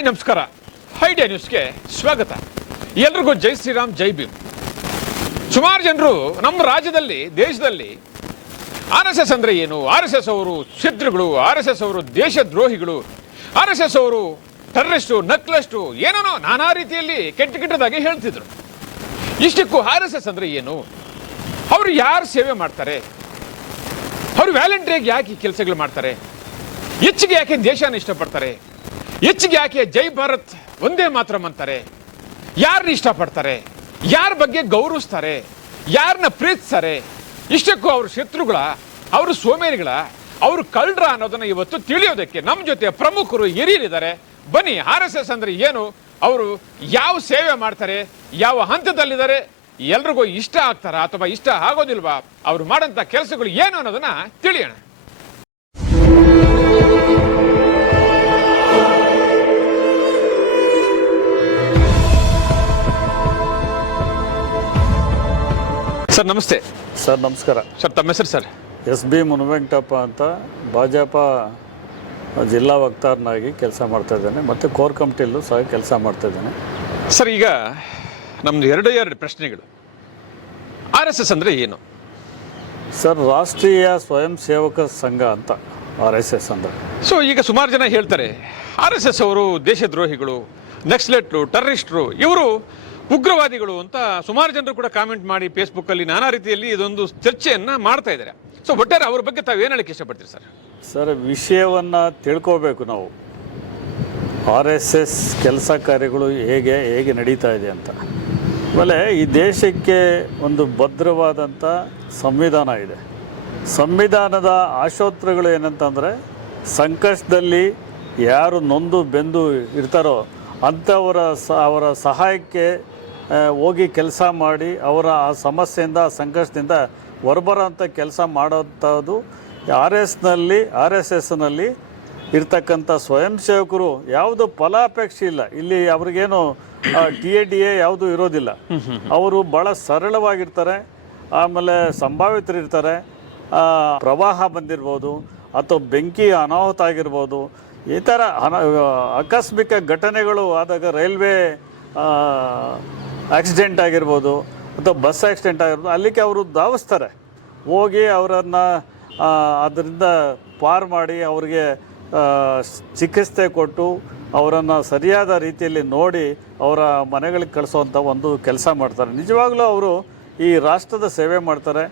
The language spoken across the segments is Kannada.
ಹಾಯ್, ನಮಸ್ಕಾರ. ಹೈಡಿಯಾ ನ್ಯೂಸ್ಗೆ ಸ್ವಾಗತ. ಎಲ್ರಿಗೂ ಜೈ ಶ್ರೀರಾಮ್, ಜೈ ಭೀಮ್. ಸುಮಾರು ಜನರು ನಮ್ಮ ರಾಜ್ಯದಲ್ಲಿ, ದೇಶದಲ್ಲಿ ಆರ್ ಎಸ್ ಎಸ್ ಅಂದ್ರೆ ಏನು? ಆರ್ ಎಸ್ ಎಸ್ ಅವರು ಛಿದ್ರಗಳು ಆರ್ ಎಸ್ ಎಸ್ ಅವರು ದೇಶದ್ರೋಹಿಗಳು, ಆರ್ ಎಸ್ ಎಸ್ ಅವರು ಟೆರರಿಸ್ಟು ನಕ್ಲಸ್ಟು, ಏನೇನೋ ನಾನಾ ರೀತಿಯಲ್ಲಿ ಕೆಟ್ಟ ಕೆಟ್ಟದಾಗಿ ಹೇಳ್ತಿದ್ರು. ಇಷ್ಟಕ್ಕೂ ಆರ್ ಎಸ್ ಎಸ್ ಅಂದ್ರೆ ಏನು? ಅವರು ಯಾರು ಸೇವೆ ಮಾಡ್ತಾರೆ? ಅವರು ವ್ಯಾಲೆಂಟ್ರಿಯಾಗಿ ಯಾಕೆ ಕೆಲಸಗಳು ಮಾಡ್ತಾರೆ? ಹೆಚ್ಚಿಗೆ ಯಾಕೆ ದೇಶನ ಇಷ್ಟಪಡ್ತಾರೆ? ಹೆಚ್ಚಿಗೆ ಯಾಕೆ ಜೈ ಭಾರತ್ ಒಂದೇ ಮಾತ್ರ ಅಂತಾರೆ ಯಾರನ್ನ ಇಷ್ಟಪಡ್ತಾರೆ? ಯಾರ ಬಗ್ಗೆ ಗೌರವಿಸ್ತಾರೆ? ಯಾರನ್ನ ಪ್ರೀತಿಸ್ತಾರೆ? ಇಷ್ಟಕ್ಕೂ ಅವ್ರ ಶತ್ರುಗಳ, ಅವರು ಸೋಮೇರಿಗಳ, ಅವರು ಕಳ್ಳರ ಅನ್ನೋದನ್ನ ಇವತ್ತು ತಿಳಿಯೋದಕ್ಕೆ ನಮ್ಮ ಜೊತೆ ಪ್ರಮುಖರು ಹಿರಿಯರಿದ್ದಾರೆ. ಬನ್ನಿ, ಆರ್ ಎಸ್ ಎಸ್ ಅಂದ್ರೆ ಏನು? ಅವರು ಯಾವ ಸೇವೆ ಮಾಡ್ತಾರೆ? ಯಾವ ಹಂತದಲ್ಲಿದ್ದಾರೆ? ಎಲ್ರಿಗೂ ಇಷ್ಟ ಆಗ್ತಾರ ಅಥವಾ ಇಷ್ಟ ಆಗೋದಿಲ್ವಾ? ಅವ್ರು ಮಾಡಂತ ಕೆಲಸಗಳು ಏನು ಅನ್ನೋದನ್ನ ತಿಳಿಯೋಣ. ಸರ್ ನಮಸ್ತೆ. ಸರ್ ನಮಸ್ಕಾರ. ಸರ್ ತಮ್ಮ ಹೆಸರು ಸರ್? ಎಸ್ ಬಿ ಮುನವೆಂಕಟಪ್ಪ ಅಂತ ಭಾಜಪ ಜಿಲ್ಲಾ ವಕ್ತಾರನಾಗಿ ಕೆಲಸ ಮಾಡ್ತಾ ಇದ್ದೇನೆ. ಮತ್ತು ಕೋರ್ ಕಮಿಟಿಯಲ್ಲೂ ಸಹ ಕೆಲಸ ಮಾಡ್ತಾ ಇದ್ದೇನೆ. ಸರ್ ಈಗ ನಮ್ದು ಎರಡು ಎರಡು ಪ್ರಶ್ನೆಗಳು. ಆರ್ ಎಸ್ ಎಸ್ ಅಂದರೆ ಏನು? ಸರ್ ರಾಷ್ಟ್ರೀಯ ಸ್ವಯಂ ಸೇವಕ ಸಂಘ ಅಂತ ಆರ್ ಎಸ್ ಎಸ್ ಅಂದರೆ. ಸೊ ಈಗ ಸುಮಾರು ಜನ ಹೇಳ್ತಾರೆ ಆರ್ ಎಸ್ ಎಸ್ ಅವರು ದೇಶದ್ರೋಹಿಗಳು ನಕ್ಸಲೆಟ್ರು ಟೆರರಿಸ್ಟ್ರು ಇವರು ಉಗ್ರವಾದಿಗಳು ಅಂತ ಸುಮಾರು ಜನರು ಕೂಡ ಕಾಮೆಂಟ್ ಮಾಡಿ ಫೇಸ್ಬುಕ್ಕಲ್ಲಿ ನಾನಾ ರೀತಿಯಲ್ಲಿ ಇದೊಂದು ಚರ್ಚೆಯನ್ನ ಮಾಡ್ತಾ ಇದ್ದಾರೆ. ಸೊ ಒಟ್ಟಾರೆ ಅವ್ರ ಬಗ್ಗೆ ತಾವು ಏನು ಹೇಳಕ್ಕೆ ಇಷ್ಟಪಡ್ತೀರಿ ಸರ್? ಸರ್, ವಿಷಯವನ್ನು ತಿಳ್ಕೋಬೇಕು ನಾವು. ಆರ್ ಎಸ್ ಎಸ್ ಕೆಲಸ ಕಾರ್ಯಗಳು ಹೇಗೆ ಹೇಗೆ ನಡೀತಾ ಇದೆ ಅಂತ. ಆಮೇಲೆ ಈ ದೇಶಕ್ಕೆ ಒಂದು ಭದ್ರವಾದಂಥ ಸಂವಿಧಾನ ಇದೆ. ಸಂವಿಧಾನದ ಆಶೋತ್ತರಗಳು ಏನಂತಂದರೆ, ಸಂಕಷ್ಟದಲ್ಲಿ ಯಾರು ನೊಂದು ಬೆಂದು ಇರ್ತಾರೋ ಅಂಥವರ ಸ, ಅವರ ಸಹಾಯಕ್ಕೆ ಹೋಗಿ ಕೆಲಸ ಮಾಡಿ ಅವರ ಆ ಸಮಸ್ಯೆಯಿಂದ ಸಂಘರ್ಷದಿಂದ ಹೊರಬರೋಂಥ ಕೆಲಸ ಮಾಡೋಂಥದ್ದು ಆರ್ ಎಸ್ನಲ್ಲಿ, ಆರ್ ಎಸ್ ಎಸ್ನಲ್ಲಿ ಇರ್ತಕ್ಕಂಥ ಸ್ವಯಂ ಸೇವಕರು ಯಾವುದು ಫಲಾಪೇಕ್ಷೆ ಇಲ್ಲ. ಇಲ್ಲಿ ಅವ್ರಿಗೇನು ಟಿ ಎ ಡಿ ಎ ಯಾವುದು ಇರೋದಿಲ್ಲ. ಅವರು ಭಾಳ ಸರಳವಾಗಿರ್ತಾರೆ, ಆಮೇಲೆ ಸಂಭಾವಿತರಿರ್ತಾರೆ ಪ್ರವಾಹ ಬಂದಿರ್ಬೋದು ಅಥವಾ ಬೆಂಕಿ ಅನಾಹುತ ಆಗಿರ್ಬೋದು. ಈ ಥರ ಅನ ಆಕಸ್ಮಿಕ ಘಟನೆಗಳು ಆದಾಗ ರೈಲ್ವೆ ಆಕ್ಸಿಡೆಂಟ್ ಆಗಿರ್ಬೋದು ಅಥವಾ ಬಸ್ ಆಕ್ಸಿಡೆಂಟ್ ಆಗಿರ್ಬೋದು, ಅಲ್ಲಿಗೆ ಅವರು ಧಾವಿಸ್ತಾರೆ. ಹೋಗಿ ಅವರನ್ನು ಅದರಿಂದ ಪಾರು ಮಾಡಿ ಅವರಿಗೆ ಚಿಕಿತ್ಸೆ ಕೊಟ್ಟು ಅವರನ್ನು ಸರಿಯಾದ ರೀತಿಯಲ್ಲಿ ನೋಡಿ ಅವರ ಮನೆಗಳಿಗೆ ಕಳಿಸೋವಂಥ ಒಂದು ಕೆಲಸ ಮಾಡ್ತಾರೆ. ನಿಜವಾಗ್ಲೂ ಅವರು ಈ ರಾಷ್ಟ್ರದ ಸೇವೆ ಮಾಡ್ತಾರೆ.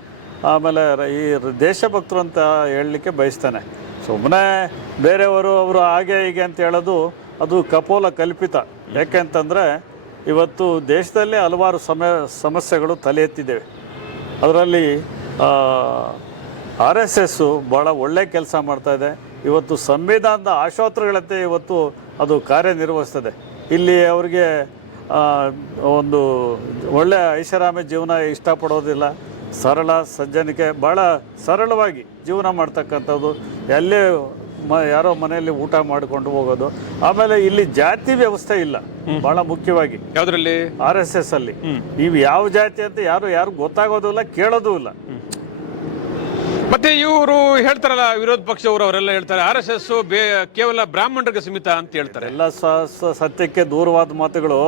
ಆಮೇಲೆ ಈ ದೇಶಭಕ್ತರು ಅಂತ ಹೇಳಲಿಕ್ಕೆ ಬಯಸ್ತಾನೆ. ಸುಮ್ಮನೆ ಬೇರೆಯವರು ಅವರು ಹಾಗೆ ಹೀಗೆ ಅಂತ ಹೇಳೋದು ಅದು ಕಪೋಲ ಕಲ್ಪಿತ. ಯಾಕೆಂತಂದರೆ ಇವತ್ತು ದೇಶದಲ್ಲೇ ಹಲವಾರು ಸಮ ಸಮಸ್ಯೆಗಳು ತಲೆ ಎತ್ತಿದ್ದೇವೆ. ಅದರಲ್ಲಿ ಆರ್ ಎಸ್ ಎಸ್ಸು ಭಾಳ ಒಳ್ಳೆ ಕೆಲಸ ಮಾಡ್ತಾ ಇದೆ. ಇವತ್ತು ಸಂವಿಧಾನದ ಆಶೋತ್ತರಗಳಂತೆ ಇವತ್ತು ಅದು ಕಾರ್ಯನಿರ್ವಹಿಸ್ತದೆ. ಇಲ್ಲಿ ಅವರಿಗೆ ಒಂದು ಒಳ್ಳೆ ಐಷಾರಾಮಿ ಜೀವನ ಇಷ್ಟಪಡೋದಿಲ್ಲ. ಸರಳ, ಸಜ್ಜನಿಕೆ ಭಾಳ ಸರಳವಾಗಿ ಜೀವನ ಮಾಡ್ತಕ್ಕಂಥದ್ದು. ಎಲ್ಲೇ ಮ ಯಾರೋ ಮನೆಯಲ್ಲಿ ಊಟ ಮಾಡಿಕೊಂಡು ಹೋಗೋದು. ಆಮೇಲೆ ಇಲ್ಲಿ ಜಾತಿ ವ್ಯವಸ್ಥೆ ಇಲ್ಲ. ಬಹಳ ಮುಖ್ಯವಾಗಿ. ಯಾವ್ದ್ರಲ್ಲಿ? ಆರ್ ಎಸ್ ಎಸ್ ಅಲ್ಲಿ. ನೀವು ಯಾವ ಜಾತಿ ಅಂತ ಯಾರು ಯಾರು ಗೊತ್ತಾಗೋದು ಇಲ್ಲ ಕೇಳೋದು ಇಲ್ಲ. ಮತ್ತೆ ಇವರು ಹೇಳ್ತಾರಲ್ಲ ವಿರೋಧ ಪಕ್ಷವರು ಅವರೆಲ್ಲ ಹೇಳ್ತಾರೆ ಆರ್ ಎಸ್ ಎಸ್ ಕೇವಲ ಬ್ರಾಹ್ಮಣರಿಗೆ ಸೀಮಿತ ಅಂತ ಹೇಳ್ತಾರೆ. ಎಲ್ಲ ಸತ್ಯಕ್ಕೆ ದೂರವಾದ ಮಾತುಗಳು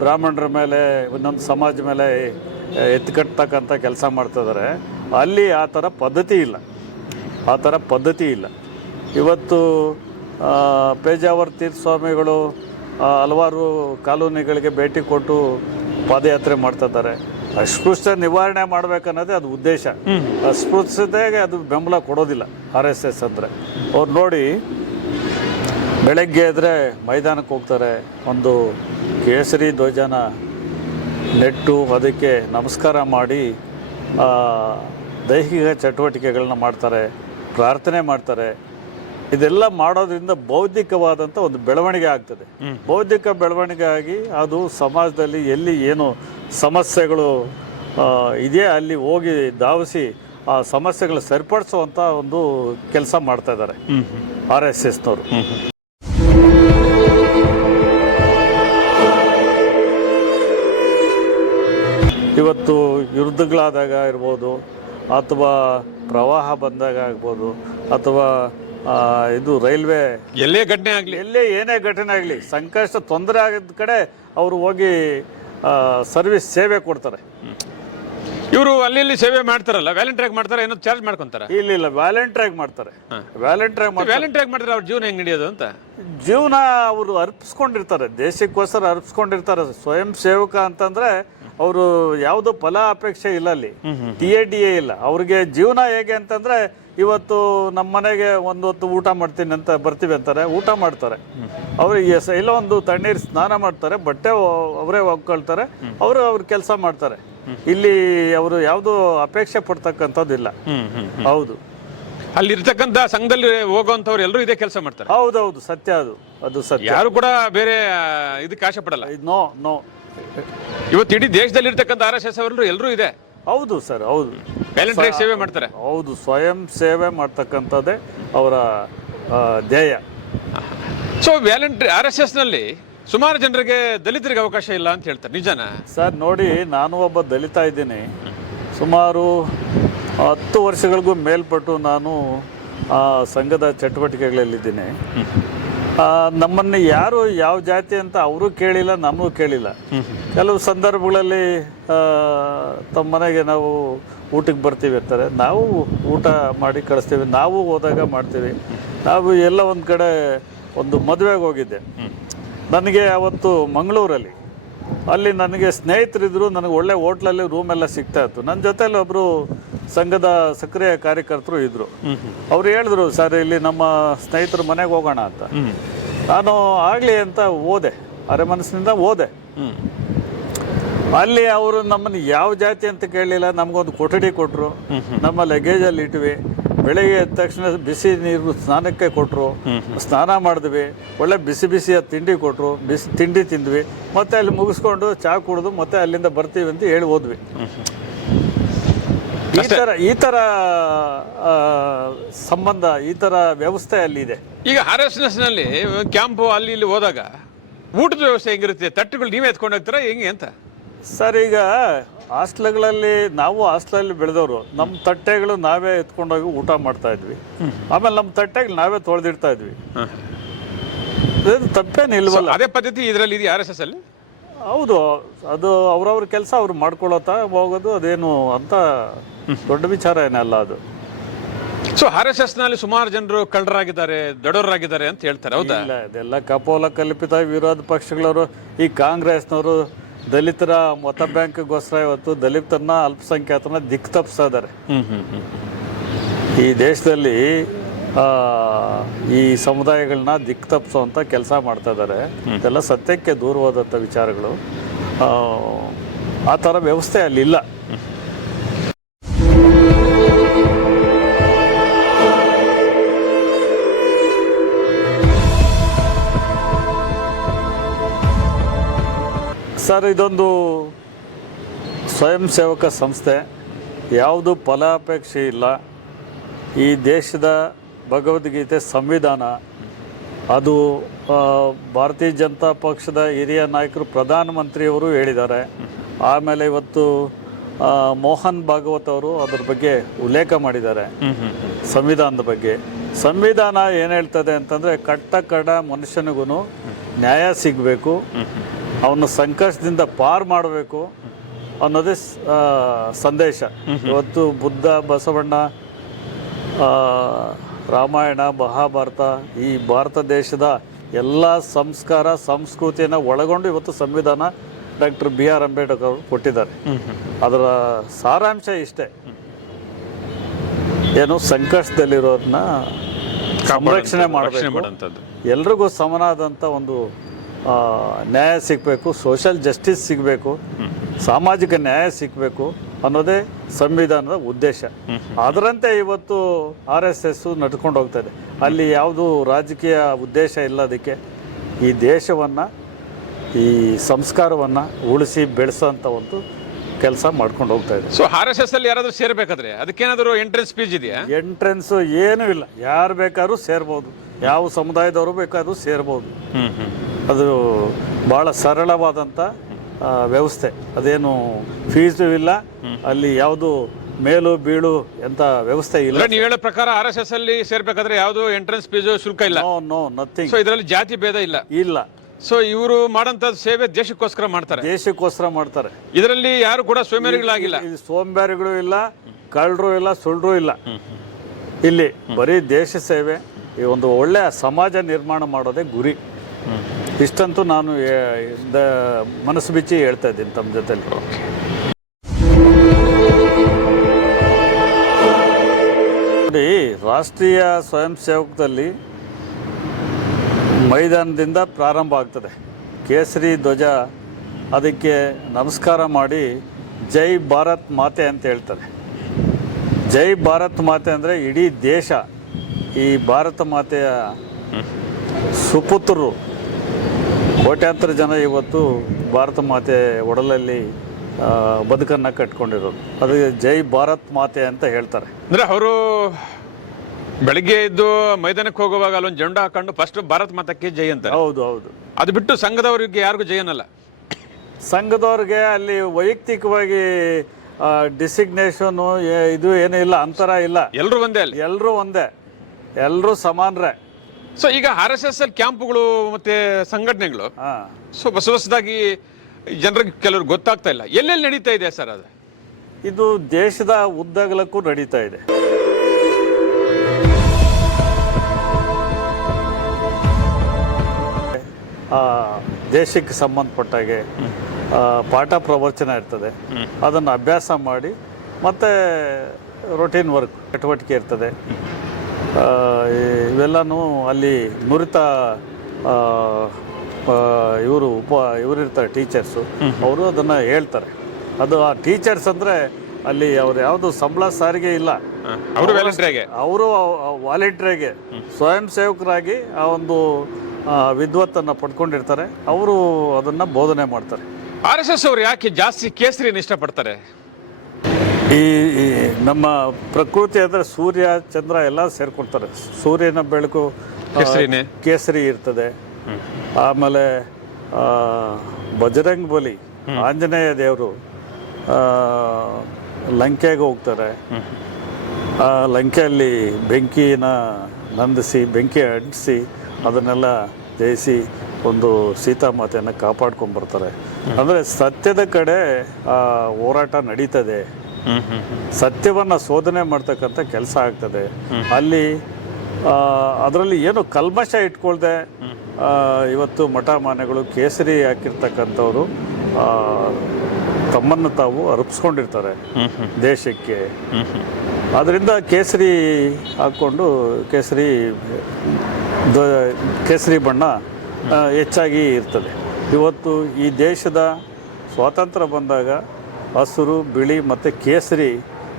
ಬ್ರಾಹ್ಮಣರ ಮೇಲೆ ಇನ್ನೊಂದು ಸಮಾಜ ಮೇಲೆ ಎತ್ಕಟ್ಟತಕ್ಕಂಥ ಕೆಲಸ ಮಾಡ್ತಿದ್ದಾರೆ. ಅಲ್ಲಿ ಆ ಥರ ಪದ್ಧತಿ ಇಲ್ಲ. ಆ ಥರ ಪದ್ಧತಿ ಇಲ್ಲ. ಇವತ್ತು ಪೇಜಾವರ್ ತೀರ್ಥ ಸ್ವಾಮಿಗಳು ಹಲವಾರು ಕಾಲೋನಿಗಳಿಗೆ ಭೇಟಿ ಕೊಟ್ಟು ಪಾದಯಾತ್ರೆ ಮಾಡ್ತಾ ಇದ್ದಾರೆ. ಅಸ್ಪೃಶ್ಯ ನಿವಾರಣೆ ಮಾಡ್ಬೇಕನ್ನೋದೇ ಅದು ಉದ್ದೇಶ. ಅಸ್ಪೃಶ್ಯತೆಗೆ ಅದು ಬೆಂಬಲ ಕೊಡೋದಿಲ್ಲ ಆರ್ ಎಸ್ ಎಸ್ ಅಂದರೆ. ಅವ್ರು ನೋಡಿ ಬೆಳಗ್ಗೆ ಇದ್ದರೆ ಮೈದಾನಕ್ಕೆ ಹೋಗ್ತಾರೆ. ಒಂದು ಕೇಸರಿ ಧ್ವಜನ ನೆಟ್ಟು ಅದಕ್ಕೆ ನಮಸ್ಕಾರ ಮಾಡಿ ದೈಹಿಕ ಚಟುವಟಿಕೆಗಳನ್ನ ಮಾಡ್ತಾರೆ. ಪ್ರಾರ್ಥನೆ ಮಾಡ್ತಾರೆ. ಇದೆಲ್ಲ ಮಾಡೋದ್ರಿಂದ ಬೌದ್ಧಿಕವಾದಂಥ ಒಂದು ಬೆಳವಣಿಗೆ ಆಗ್ತದೆ. ಬೌದ್ಧಿಕ ಬೆಳವಣಿಗೆ ಆಗಿ ಅದು ಸಮಾಜದಲ್ಲಿ ಎಲ್ಲಿ ಏನು ಸಮಸ್ಯೆಗಳು ಇದೆಯೇ ಇದೆ ಅಲ್ಲಿ ಹೋಗಿ ಧಾವಿಸಿ ಆ ಸಮಸ್ಯೆಗಳು ಸರಿಪಡಿಸುವಂಥ ಒಂದು ಕೆಲಸ ಮಾಡ್ತಾ ಇದ್ದಾರೆ. ಆರ್ ಎಸ್ ಎಸ್ನವರು. ಇವತ್ತು ಯುದ್ಧಗಳಾದಾಗ ಇರ್ಬೋದು ಅಥವಾ ಪ್ರವಾಹ ಬಂದಾಗ ಆಗ್ಬೋದು ಅಥವಾ ಇದು ರೈಲ್ವೆ ಎಲ್ಲೇ ಘಟನೆ ಆಗಲಿ. ಎಲ್ಲೇ ಏನೇ ಘಟನೆ ಆಗಲಿ ಸಂಕಷ್ಟ ತೊಂದರೆ ಆಗಿದ್ದ ಕಡೆ ಅವರು ಹೋಗಿ ಸರ್ವಿಸ್ ಸೇವೆ ಕೊಡ್ತಾರೆ. ಇವರು ಅಲ್ಲಿ ಇಲ್ಲಿ ಸೇವೆ ಮಾಡ್ತಾರಲ್ಲ ವ್ಯಾಲೆಂಟ್ರಾಗ್ ಮಾಡ್ತಾರೆ ಏನೋ ಚಾರ್ಜ್ ಮಾಡ್ಕೊಂತಾರೆ. ಇಲ್ಲ ಇಲ್ಲ ವ್ಯಾಲೆಂಟ್ರಾಗಿ ಮಾಡ್ತಾರೆ. ವ್ಯಾಲೆಂಟ್ರಾಗಿ ವ್ಯಾಲೆಂಟ್ರಾಗ್ ಮಾಡಿದ್ರೆ ಅವ್ರ ಜೀವನ ಹೆಂಗೆ ನಡೆಯೋದು ಅಂತ? ಜೀವನ ಅವರು ಅರ್ಪಿಸ್ಕೊಂಡಿರ್ತಾರೆ ದೇಶಕ್ಕೋಸ್ಕರ ಅರ್ಪಿಸ್ಕೊಂಡಿರ್ತಾರೆ ಸ್ವಯಂ ಸೇವಕ ಅಂತಂದ್ರೆ ಅವರು ಯಾವುದು ಫಲ ಅಪೇಕ್ಷೆ ಇಲ್ಲ ಅಲ್ಲಿ. ಟಿ ಎ ಡಿ ಎ ಇಲ್ಲ. ಅವ್ರಿಗೆ ಜೀವನ ಹೇಗೆ ಅಂತಂದ್ರೆ ಇವತ್ತು ನಮ್ಮ ಮನೆಗೆ ಒಂದು ಹೊತ್ತು ಊಟ ಮಾಡ್ತೀನಿ ಅಂತ ಬರ್ತೀವಿ ಅಂತಾರೆ ಊಟ ಮಾಡ್ತಾರೆ. ಅವ್ರಿಗೆ ಎಲ್ಲ ಒಂದು ತಣ್ಣೀರು ಸ್ನಾನ ಮಾಡ್ತಾರೆ ಬಟ್ಟೆ ಅವರೇ ಒಗ್ಕೊಳ್ತಾರೆ ಅವರು ಅವ್ರ ಕೆಲಸ ಮಾಡ್ತಾರೆ. ಇಲ್ಲಿ ಅವರು ಯಾವುದು ಅಪೇಕ್ಷೆ ಪಡ್ತಕ್ಕಂಥದ್ದಿಲ್ಲ. ಹೌದು. ಅಲ್ಲಿ ಇರ್ತಕ್ಕಂಥ ಸಂಘದಲ್ಲಿ ಹೋಗುವಂತವ್ರು ಎಲ್ಲರೂ ಇದೇ ಕೆಲಸ ಮಾಡ್ತಾರೆ. ಹೌದೌದು ಸತ್ಯ ಅದು. ಅದು ಸತ್ಯ. ಯಾರು ಕೂಡ ಬೇರೆ ಇದಕ್ಕೆ ಆಸೆ ಪಡಲ್ಲ. No no. ಇವತ್ತು ಇಡೀ ದೇಶದಲ್ಲಿ ಇರ್ತಕ್ಕಂಥ ಆರ್ ಎಸ್ ಎಸ್ ಅವರು ಎಲ್ಲರೂ ಇದೆ. ಹೌದು ಸರ್ ಹೌದು. ಸೇವೆ ಮಾಡ್ತಾರೆ. ಹೌದು ಸ್ವಯಂ ಸೇವೆ ಮಾಡ್ತಕ್ಕಂಥದ್ದೇ ಅವರ ಧ್ಯೇಯ. ಸೊ ವ್ಯಾಲೆಂಟ್ರಿ ಆರ್ ಎಸ್ ಎಸ್ನಲ್ಲಿ ಸುಮಾರು ಜನರಿಗೆ ದಲಿತರಿಗೆ ಅವಕಾಶ ಇಲ್ಲ ಅಂತ ಹೇಳ್ತಾರೆ. ನಿಜನಾ? ಸರ್ ನೋಡಿ ನಾನು ಒಬ್ಬ ದಲಿತ ಇದ್ದೀನಿ. ಸುಮಾರು ಹತ್ತು ವರ್ಷಗಳಿಗೂ ಮೇಲ್ಪಟ್ಟು ನಾನು ಆ, ಸಂಘದ ಚಟುವಟಿಕೆಗಳಲ್ಲಿದ್ದೀನಿ. ನಮ್ಮನ್ನು ಯಾರು ಯಾವ ಜಾತಿ ಅಂತ ಅವರು ಕೇಳಿಲ್ಲ ನಮಗೂ ಕೇಳಿಲ್ಲ. ಕೆಲವು ಸಂದರ್ಭಗಳಲ್ಲಿ ತಮ್ಮ ಮನೆಗೆ ನಾವು ಊಟಕ್ಕೆ ಬರ್ತೀವಿ ಅಂತಾರೆ. ನಾವು ಊಟ ಮಾಡಿ ಕಳಿಸ್ತೀವಿ, ನಾವು ಹೋದಾಗ ಮಾಡ್ತೀವಿ. ನಾವು ಎಲ್ಲ ಒಂದು ಕಡೆ ಒಂದು ಮದುವೆಗೆ ಹೋಗಿದ್ದೆ. ನನಗೆ ಅವತ್ತು ಮಂಗಳೂರಲ್ಲಿ, ಅಲ್ಲಿ ನನಗೆ ಸ್ನೇಹಿತರಿದ್ದರು ನನಗೆ ಒಳ್ಳೆ ಹೋಟ್ಲಲ್ಲಿ ರೂಮೆಲ್ಲ ಸಿಗ್ತಾ ಇತ್ತು. ನನ್ನ ಜೊತೆಯಲ್ಲಿ ಒಬ್ಬರು ಸಂಘದ ಸಕ್ರಿಯ ಕಾರ್ಯಕರ್ತರು ಇದ್ರು. ಅವ್ರು ಹೇಳಿದ್ರು ಸರ್ ಇಲ್ಲಿ ನಮ್ಮ ಸ್ನೇಹಿತರ ಮನೆಗೆ ಹೋಗೋಣ ಅಂತ. ನಾನು ಆಗಲಿ ಅಂತ ಓದೆ ಅರೆ ಮನಸ್ಸಿನಿಂದ ಓದೆ. ಅಲ್ಲಿ ಅವರು ನಮ್ಮನ್ನು ಯಾವ ಜಾತಿ ಅಂತ ಕೇಳಲಿಲ್ಲ ನಮಗೊಂದು ಕೊಠಡಿ ಕೊಟ್ಟರು ನಮ್ಮ ಲಗೇಜಲ್ಲಿ ಇಟ್ವಿ. ಬೆಳಗ್ಗೆ ಎದ್ದ ತಕ್ಷಣ ಬಿಸಿ ನೀರು ಸ್ನಾನಕ್ಕೆ ಕೊಟ್ಟರು ಸ್ನಾನ ಮಾಡಿದ್ವಿ. ಒಳ್ಳೆ ಬಿಸಿ ಬಿಸಿಯ ತಿಂಡಿ ಕೊಟ್ಟರು ಬಿಸಿ ತಿಂಡಿ ತಿಂದ್ವಿ. ಮತ್ತೆ ಅಲ್ಲಿ ಮುಗಿಸ್ಕೊಂಡು ಚಹಾ ಕುಡಿದು ಮತ್ತೆ ಅಲ್ಲಿಂದ ಬರ್ತೀವಿ ಅಂತ ಹೇಳಿ ಹೋದ್ವಿ. ಈ ಥರ ಈ ಥರ ಸಂಬಂಧ ಈ ಥರ ವ್ಯವಸ್ಥೆ ಅಲ್ಲಿದೆ. ಈಗ ಆರ್ ಎಸ್ ಎಸ್ನಲ್ಲಿ ಕ್ಯಾಂಪು ಅಲ್ಲಿ ಇಲ್ಲಿ ಹೋದಾಗ ಊಟದ ವ್ಯವಸ್ಥೆ ಹೆಂಗಿರುತ್ತೆ? ತಟ್ಟುಗಳು ನೀವೇ ಎತ್ಕೊಂಡು ಹೋಗ್ತೀರಾ ಹೆಂಗೆ ಅಂತ? ಸರ್ ಈಗ ಹಾಸ್ಟೆಲ್ಗಳಲ್ಲಿ ನಾವು ಹಾಸ್ಟ್ಲಲ್ಲಿ ಬೆಳೆದವರು ನಮ್ಮ ತಟ್ಟೆಗಳು ನಾವೇ ಎತ್ಕೊಂಡೋಗಿ ಊಟ ಮಾಡ್ತಾ ಇದ್ವಿ. ಆಮೇಲೆ ನಮ್ಮ ತಟ್ಟೆಗಳು ನಾವೇ ತೊಳೆದಿಡ್ತಾ ಇದ್ವಿ. ಇದು ತಪ್ಪೇನಿಲ್ವಲ್ಲ ಅದೇ ಪದ್ಧತಿ ಇದರಲ್ಲಿ ಇದೆ ಆರ್ ಎಸ್ ಎಸ್ ಅಲ್ಲಿ? ಹೌದು ಅದು ಅವ್ರವ್ರ ಕೆಲಸ ಅವ್ರು ಮಾಡ್ಕೊಳತ್ತಾ ಹೋಗೋದು ಅದೇನು ಅಂತ ದೊಡ್ಡ ವಿಚಾರ ಏನಲ್ಲ ಅದು. ಸೊ ಆರ್ ಎಸ್ ಎಸ್ನಲ್ಲಿ ಸುಮಾರು ಜನರು ಕಳ್ಳರಾಗಿದ್ದಾರೆ ದಡೋರಾಗಿದ್ದಾರೆ ಅಂತ ಹೇಳ್ತಾರೆ ಹೌದಾ? ಇಲ್ಲ ಇದೆಲ್ಲ ಕಪೋಲ ಕಲ್ಪಿತ ವಿರೋಧ ಪಕ್ಷಗಳವರು. ಈ ಕಾಂಗ್ರೆಸ್ನವರು ದಲಿತರ ಮತ ಬ್ಯಾಂಕ್ಗೋಸ್ಕರ ಇವತ್ತು ದಲಿತರನ್ನ ಅಲ್ಪಸಂಖ್ಯಾತನ ದಿಕ್ ತಪ್ಪಿಸ್ತಾ ಇದ್ದಾರೆ ಈ ದೇಶದಲ್ಲಿ ಈ ಸಮುದಾಯಗಳನ್ನ ದಿಕ್ ತಪ್ಪಿಸುವಂಥ ಕೆಲಸ ಮಾಡ್ತಾ ಇದ್ದಾರೆ ಇದೆಲ್ಲ ಸತ್ಯಕ್ಕೆ ದೂರವಾದಂಥ ವಿಚಾರಗಳು. ಆ, ಆ ಥರ ವ್ಯವಸ್ಥೆ ಅಲ್ಲಿಲ್ಲ ಸರ್ ಇದೊಂದು ಸ್ವಯಂ ಸೇವಕ ಸಂಸ್ಥೆ. ಯಾವುದು ಫಲಾಪೇಕ್ಷೆ ಇಲ್ಲ. ಈ ದೇಶದ ಭಗವದ್ಗೀತೆ ಸಂವಿಧಾನ ಅದು ಭಾರತೀಯ ಜನತಾ ಪಕ್ಷದ ಹಿರಿಯ ನಾಯಕರು ಪ್ರಧಾನಮಂತ್ರಿಯವರು ಹೇಳಿದ್ದಾರೆ. ಆಮೇಲೆ ಇವತ್ತು ಮೋಹನ್ ಭಾಗವತ್ ಅವರು ಅದ್ರ ಬಗ್ಗೆ ಉಲ್ಲೇಖ ಮಾಡಿದ್ದಾರೆ. ಸಂವಿಧಾನದ ಬಗ್ಗೆ. ಸಂವಿಧಾನ ಏನು ಹೇಳ್ತದೆ ಅಂತಂದರೆ ಕಟ್ಟ ಕಡ ಮನುಷ್ಯನಿಗೂ ನ್ಯಾಯ ಸಿಗಬೇಕು. ಅವನ ಸಂಕಷ್ಟದಿಂದ ಪಾರು ಮಾಡಬೇಕು ಅನ್ನೋದೇ ಸಂದೇಶ. ಇವತ್ತು ಬುದ್ಧ ಬಸವಣ್ಣ ರಾಮಾಯಣ ಮಹಾಭಾರತ ಈ ಭಾರತ ದೇಶದ ಎಲ್ಲ ಸಂಸ್ಕಾರ ಸಂಸ್ಕೃತಿಯನ್ನು ಒಳಗೊಂಡು ಇವತ್ತು ಸಂವಿಧಾನ ಡಾಕ್ಟರ್ ಬಿ ಆರ್ ಅಂಬೇಡ್ಕರ್ ಅವರು ಕೊಟ್ಟಿದ್ದಾರೆ. ಅದರ ಸಾರಾಂಶ ಇಷ್ಟೇ. ಏನು ಸಂಕಷ್ಟದಲ್ಲಿರೋದನ್ನ ಸಂರಕ್ಷಣೆ ರಕ್ಷಣೆ ಮಾಡಬೇಕು. ಎಲ್ರಿಗೂ ಸಮನಾದಂಥ ಒಂದು ಆ, ನ್ಯಾಯ ಸಿಗಬೇಕು ಸೋಷಿಯಲ್ ಜಸ್ಟಿಸ್ ಸಿಗಬೇಕು ಸಾಮಾಜಿಕ ನ್ಯಾಯ ಸಿಗಬೇಕು. ಅನ್ನೋದೇ ಸಂವಿಧಾನದ ಉದ್ದೇಶ. ಅದರಂತೆ ಇವತ್ತು ಆರ್ ಎಸ್ ಎಸ್ ನಡ್ಕೊಂಡು ಹೋಗ್ತಾ ಇದೆ. ಅಲ್ಲಿ ಯಾವುದು ರಾಜಕೀಯ ಉದ್ದೇಶ ಇಲ್ಲ ಅದಕ್ಕೆ. ಈ ದೇಶವನ್ನು ಈ ಸಂಸ್ಕಾರವನ್ನು ಉಳಿಸಿ ಬೆಳೆಸೋಂಥ ಒಂದು ಕೆಲಸ ಮಾಡ್ಕೊಂಡು ಹೋಗ್ತಾ ಇದೆ. ಸೊ ಆರ್ ಎಸ್ ಎಸ್ ಅಲ್ಲಿ ಯಾರಾದರೂ ಸೇರ್ಬೇಕಾದ್ರೆ ಅದಕ್ಕೇನಾದರೂ ಎಂಟ್ರೆನ್ಸ್ ಫೀಸ್ ಇದೆಯಾ? ಎಂಟ್ರೆನ್ಸ್ ಏನೂ ಇಲ್ಲ. ಯಾರು ಬೇಕಾದ್ರೂ ಸೇರ್ಬೋದು. ಯಾವ ಸಮುದಾಯದವರು ಬೇಕಾದ್ರೂ ಸೇರ್ಬೋದು. ಅದು ಭಾಳ ಸರಳವಾದಂಥ ವ್ಯವಸ್ಥೆ. ಅದೇನು ಫೀಸ್ ಇಲ್ಲ. ಅಲ್ಲಿ ಯಾವುದು ಮೇಲು ಬೀಳು ಎಂತ ವ್ಯವಸ್ಥೆ ಇಲ್ಲ. ನೀವು ಹೇಳೋ ಪ್ರಕಾರ ಆರ್ ಎಸ್ ಎಸ್ ಅಲ್ಲಿ ಸೇರ್ಬೇಕಾದ್ರೆ ಯಾವುದು ಎಂಟ್ರೆನ್ಸ್ ಫೀಸ್ ಶುಲ್ಕ ಇಲ್ಲ. ನೋ ನೋ ನಥಿಂಗ್ ಸೊ ಇದರಲ್ಲಿ ಜಾತಿ ಭೇದ ಇಲ್ಲ. ಇಲ್ಲ. ಸೊ ಇವರು ಮಾಡಂತ ಸೇವೆ ದೇಶಕ್ಕೋಸ್ಕರ ಮಾಡ್ತಾರೆ. ದೇಶಕ್ಕೋಸ್ಕರ ಮಾಡ್ತಾರೆ. ಇದರಲ್ಲಿ ಯಾರು ಕೂಡ ಸೋಮ್ಯಾರಿಗಳಾಗಿಲ್ಲ. ಸೋಮ್ಯಾರಿಗಳು ಸೋಂಬೇರಿಗಳು ಇಲ್ಲ ಕಳ್ಳರು ಇಲ್ಲ ಸುಳ್ಳರು ಇಲ್ಲ. ಇಲ್ಲಿ ಬರೀ ದೇಶ ಸೇವೆ ಈ ಒಂದು ಒಳ್ಳೆಯ ಸಮಾಜ ನಿರ್ಮಾಣ ಮಾಡೋದೇ ಗುರಿ. ಇಷ್ಟಂತೂ ನಾನು ಮನಸ್ಸು ಬಿಚ್ಚಿ ಹೇಳ್ತಾ ಇದ್ದೀನಿ ತಮ್ಮ ಜೊತೆಲಿ. ನೋಡಿ, ರಾಷ್ಟ್ರೀಯ ಸ್ವಯಂ ಸೇವಕದಲ್ಲಿ ಮೈದಾನದಿಂದ ಪ್ರಾರಂಭ ಆಗ್ತದೆ. ಕೇಸರಿ ಧ್ವಜ ಅದಕ್ಕೆ ನಮಸ್ಕಾರ ಮಾಡಿ ಜೈ ಭಾರತ್ ಮಾತೆ ಅಂತ ಹೇಳ್ತಾರೆ. ಜೈ ಭಾರತ್ ಮಾತೆ ಅಂದರೆ ಇಡೀ ದೇಶ ಈ ಭಾರತ ಮಾತೆಯ ಸುಪುತ್ರರು. ಕೋಟ್ಯಾಂತರ ಜನ ಇವತ್ತು ಭಾರತ ಮಾತೆ ಒಡಲಲ್ಲಿ ಬದುಕನ್ನು ಕಟ್ಕೊಂಡಿರೋದು. ಅದು ಜೈ ಭಾರತ್ ಮಾತೆ ಅಂತ ಹೇಳ್ತಾರೆ. ಅಂದ್ರೆ ಅವರು ಬೆಳಿಗ್ಗೆ ಎದ್ದು ಮೈದಾನಕ್ಕೆ ಹೋಗುವಾಗ ಅಲ್ಲೊಂದು ಜಂಡ ಹಾಕೊಂಡು ಫಸ್ಟ್ ಭಾರತ್ ಮಾತಕ್ಕೆ ಜೈ ಅಂತ ಹೌದು ಹೌದು. ಅದು ಬಿಟ್ಟು ಸಂಘದವ್ರಿಗೆ ಯಾರಿಗೂ ಜೈ ಅನ್ನಲ್ಲ. ಸಂಘದವ್ರಿಗೆ ಅಲ್ಲಿ ವೈಯಕ್ತಿಕವಾಗಿ ಡಿಸಿಗ್ನೇಷನು ಇದು ಏನೂ ಇಲ್ಲ ಅಂತರ ಇಲ್ಲ. ಎಲ್ಲರೂ ಒಂದೇ ಅಲ್ಲಿ. ಎಲ್ಲರೂ ಒಂದೇ. ಎಲ್ಲರೂ ಸಮಾನರೇ. ಸೊ ಈಗ ಆರ್ ಎಸ್ ಎಸ್ ಅಲ್ಲಿ ಕ್ಯಾಂಪ್ಗಳು ಮತ್ತೆ ಸಂಘಟನೆಗಳು. ಹಾಂ. ಸೊ ಹೊಸ ಹೊಸದಾಗಿ ಜನರಿಗೆ ಕೆಲವರು ಗೊತ್ತಾಗ್ತಾ ಇಲ್ಲ. ಎಲ್ಲೆಲ್ಲಿ ನಡೀತಾ ಇದೆ ಸರ್ ಅದು? ಇದು ದೇಶದ ಉದ್ದಗಲಕ್ಕೂ ನಡೀತಾ ಇದೆ. ದೇಶಕ್ಕೆ ಸಂಬಂಧಪಟ್ಟಾಗೆ ಪಾಠ ಪ್ರವಚನ ಇರ್ತದೆ. ಅದನ್ನು ಅಭ್ಯಾಸ ಮಾಡಿ ಮತ್ತೆ ರೊಟೀನ್ ವರ್ಕ್ ಚಟುವಟಿಕೆ ಇರ್ತದೆ. ಇವೆಲ್ಲನೂ ಅಲ್ಲಿ ನುರಿತ ಇವರು ಉಪ ಇವರಿರ್ತಾರೆ ಟೀಚರ್ಸು. ಅವರು ಅದನ್ನು ಹೇಳ್ತಾರೆ. ಅದು ಆ ಟೀಚರ್ಸ್ ಅಂದರೆ ಅಲ್ಲಿ ಅವ್ರು ಯಾವುದು ಸಂಬಳ ಸಾರಿಗೆ ಇಲ್ಲ. ಅವರು ಅವರು ವಾಲಂಟ್ರಿಗೆ ಸ್ವಯಂ ಸೇವಕರಾಗಿ ಆ ಒಂದು ವಿದ್ವತ್ತನ್ನು ಪಡ್ಕೊಂಡಿರ್ತಾರೆ. ಅವರು ಅದನ್ನು ಬೋಧನೆ ಮಾಡ್ತಾರೆ. ಆರ್ ಎಸ್ ಎಸ್ ಅವರು ಯಾಕೆ ಜಾಸ್ತಿ ಕೇಸರಿಯನ್ನು ಇಷ್ಟಪಡ್ತಾರೆ? ಈ ನಮ್ಮ ಪ್ರಕೃತಿ ಅಂದರೆ ಸೂರ್ಯ ಚಂದ್ರ ಎಲ್ಲ ಸೇರ್ಕೊಳ್ತಾರೆ. ಸೂರ್ಯನ ಬೆಳಕು. ಕೇಸರಿ ಇರ್ತದೆ. ಆಮೇಲೆ ಬಜರಂಗ್ ಬಲಿ ಆಂಜನೇಯ ದೇವರು ಲಂಕೆಗೆ ಹೋಗ್ತಾರೆ. ಆ ಲಂಕೆಯಲ್ಲಿ ಬೆಂಕಿನ ನಂದಿಸಿ ಬೆಂಕಿ ಅಂಟಿಸಿ ಅದನ್ನೆಲ್ಲ ಜಯಿಸಿ ಒಂದು ಸೀತಾಮಾತೆಯನ್ನು ಕಾಪಾಡ್ಕೊಂಡು ಬರ್ತಾರೆ ಅಂದರೆ ಸತ್ಯದ ಕಡೆ ಆ ಹೋರಾಟ ನಡೀತದೆ. ಸತ್ಯವನ್ನು ಶೋಧನೆ ಮಾಡ್ತಕ್ಕಂಥ ಕೆಲಸ ಆಗ್ತದೆ. ಅಲ್ಲಿ ಅದರಲ್ಲಿ ಏನು ಕಲ್ಮಶ ಇಟ್ಕೊಳ್ದೆ ಇವತ್ತು ಮಠ ಮಾನೆಗಳು ಕೇಸರಿ ಹಾಕಿರ್ತಕ್ಕಂಥವ್ರು ತಮ್ಮನ್ನು ತಾವು ಅರ್ಪಿಸ್ಕೊಂಡಿರ್ತಾರೆ ದೇಶಕ್ಕೆ. ಅದರಿಂದ ಕೇಸರಿ ಹಾಕ್ಕೊಂಡು ಕೇಸರಿ ಕೇಸರಿ ಬಣ್ಣ ಹೆಚ್ಚಾಗಿ ಇರ್ತದೆ. ಇವತ್ತು ಈ ದೇಶದ ಸ್ವಾತಂತ್ರ್ಯ ಬಂದಾಗ ಹಸಿರು ಬಿಳಿ ಮತ್ತು ಕೇಸರಿ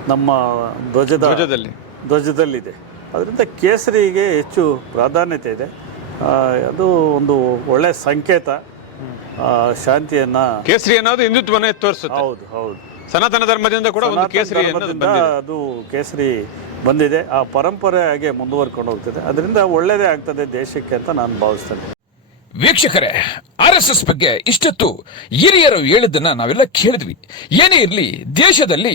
ನಮ್ಮ ಧ್ವಜದ ಧ್ವಜದಲ್ಲಿ. ಧ್ವಜದಲ್ಲಿದೆ. ಅದರಿಂದ ಕೇಸರಿಗೆ ಹೆಚ್ಚು ಪ್ರಾಧಾನ್ಯತೆ ಇದೆ. ಅದು ಒಂದು ಒಳ್ಳೆಯ ಸಂಕೇತ ಶಾಂತಿಯನ್ನ ಕೇಸರಿ ಅನ್ನೋದು ಹಿಂದುತ್ವನೇ ತೋರಿಸುತ್ತೆ. ಹೌದು ಹೌದು. ಸನಾತನ ಧರ್ಮದಿಂದ ಕೂಡ ಒಂದು ಕೇಸರಿ ಅದು ಕೇಸರಿ ಬಂದಿದೆ. ಆ ಪರಂಪರೆ ಹಾಗೆ ಮುಂದುವರ್ಕೊಂಡು ಹೋಗ್ತದೆ. ಅದರಿಂದ ಒಳ್ಳೆಯದೇ ಆಗ್ತದೆ ದೇಶಕ್ಕೆ ಅಂತ ನಾನು ಭಾವಿಸ್ತೇನೆ. ವೀಕ್ಷಕರೇ, ಆರ್ ಎಸ್ ಎಸ್ ಬಗ್ಗೆ ಇಷ್ಟತ್ತು ಹಿರಿಯರು ಹೇಳಿದ್ದನ್ನ ನಾವೆಲ್ಲ ಕೇಳಿದ್ವಿ. ಏನೇ ಇರಲಿ, ದೇಶದಲ್ಲಿ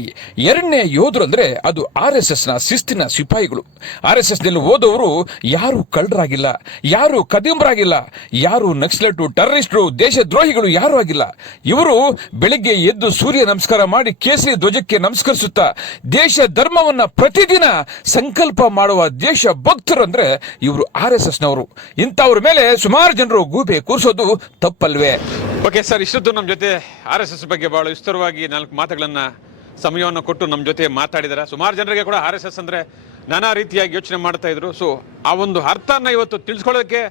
ಎರಡನೇ ಯೋಧರು ಅಂದ್ರೆ ಅದು ಆರ್ ಎಸ್ ಎಸ್ನ ಶಿಸ್ತಿನ ಸಿಪಾಯಿಗಳು. ಆರ್ ಎಸ್ ಎಸ್ನಲ್ಲಿ ಓದೋರು ಯಾರು ಕಳ್ಳರಾಗಿಲ್ಲ, ಯಾರು ಕದಿಂಬರಾಗಿಲ್ಲ ಯಾರು ನಕ್ಸಲಟು ಟೆರರಿಸ್ಟರು ದೇಶದ್ರೋಹಿಗಳು ಯಾರು ಆಗಿಲ್ಲ. ಇವರು ಬೆಳಿಗ್ಗೆ ಎದ್ದು ಸೂರ್ಯ ನಮಸ್ಕಾರ ಮಾಡಿ ಕೇಸರಿ ಧ್ವಜಕ್ಕೆ ನಮಸ್ಕರಿಸುತ್ತಾ ದೇಶ ಧರ್ಮವನ್ನ ಪ್ರತಿದಿನ ಸಂಕಲ್ಪ ಮಾಡುವ ದೇಶ ಭಕ್ತರು ಅಂದ್ರೆ ಇವರು ಆರ್ ಎಸ್ ಎಸ್ನವರು. ಇಂಥವ್ರ ಮೇಲೆ ಸುಮಾರು ಜನರು ಗೂಬೆ ಕೂರಿಸೋದು ತಪ್ಪಲ್ವೇ? ಓಕೆ ಸರ್ ಇಷ್ಟೊತ್ತು ನಮ್ಮ ಜೊತೆ ಆರ್ ಎಸ್ ಎಸ್ ಬಗ್ಗೆ ಬಹಳ ವಿಸ್ತಾರವಾಗಿ ನಾಲ್ಕು ಮಾತುಗಳನ್ನು, ಸಮಯವನ್ನು ಕೊಟ್ಟು ನಮ್ಮ ಜೊತೆ ಮಾತಾಡಿದ್ದಾರೆ ಸುಮಾರು ಜನರಿಗೆ ಕೂಡ ಆರ್ ಎಸ್ ಎಸ್ ಅಂದರೆ ನಾನಾ ರೀತಿಯಾಗಿ ಯೋಚನೆ ಮಾಡ್ತಾ ಇದ್ರು. ಸೊ ಆ ಒಂದು ಅರ್ಥನ ಇವತ್ತು ತಿಳಿಸ್ಕೊಳ್ಳೋಕ್ಕೆ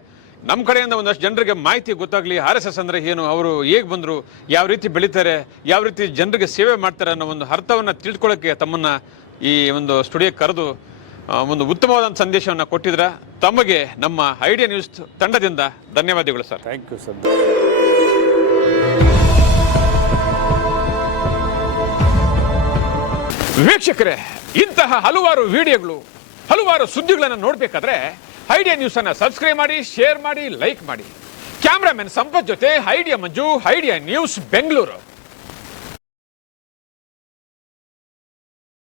ನಮ್ಮ ಕಡೆಯಿಂದ ಒಂದಷ್ಟು ಜನರಿಗೆ ಮಾಹಿತಿ ಗೊತ್ತಾಗಲಿ, ಆರ್ ಎಸ್ ಎಸ್ ಅಂದರೆ ಏನು, ಅವರು ಹೇಗೆ ಬಂದರು, ಯಾವ ರೀತಿ ಬೆಳೀತಾರೆ, ಯಾವ ರೀತಿ ಜನರಿಗೆ ಸೇವೆ ಮಾಡ್ತಾರೆ ಅನ್ನೋ ಒಂದು ಅರ್ಥವನ್ನು ತಿಳ್ಕೊಳ್ಳೋಕ್ಕೆ ತಮ್ಮನ್ನು ಈ ಒಂದು ಸ್ಟುಡಿಯೋಕ್ಕೆ ಕರೆದು ಒಂದು ಉತ್ತಮವಾದಂಥ ಸಂದೇಶವನ್ನು ಕೊಟ್ಟಿದ್ರ. ತಮಗೆ ನಮ್ಮ ಐಡಿಯಾ ನ್ಯೂಸ್ ತಂಡದಿಂದ ಧನ್ಯವಾದಗಳು ಸರ್. Thank you sir. ವೀಕ್ಷಕರೇ ಇಂತಹ ಹಲವಾರು ವಿಡಿಯೋಗಳು ಹಲವಾರು ಸುದ್ದಿಗಳನ್ನು ನೋಡಬೇಕಾದ್ರೆ ಐಡಿಯಾ ನ್ಯೂಸ್ ಅನ್ನ ಸಬ್ಸ್ಕ್ರೈಬ್ ಮಾಡಿ ಶೇರ್ ಮಾಡಿ ಲೈಕ್ ಮಾಡಿ. ಕ್ಯಾಮ್ರಾಮನ್ ಸಂಪತ್ ಜೊತೆ Idea Manju Idea News Bengaluru.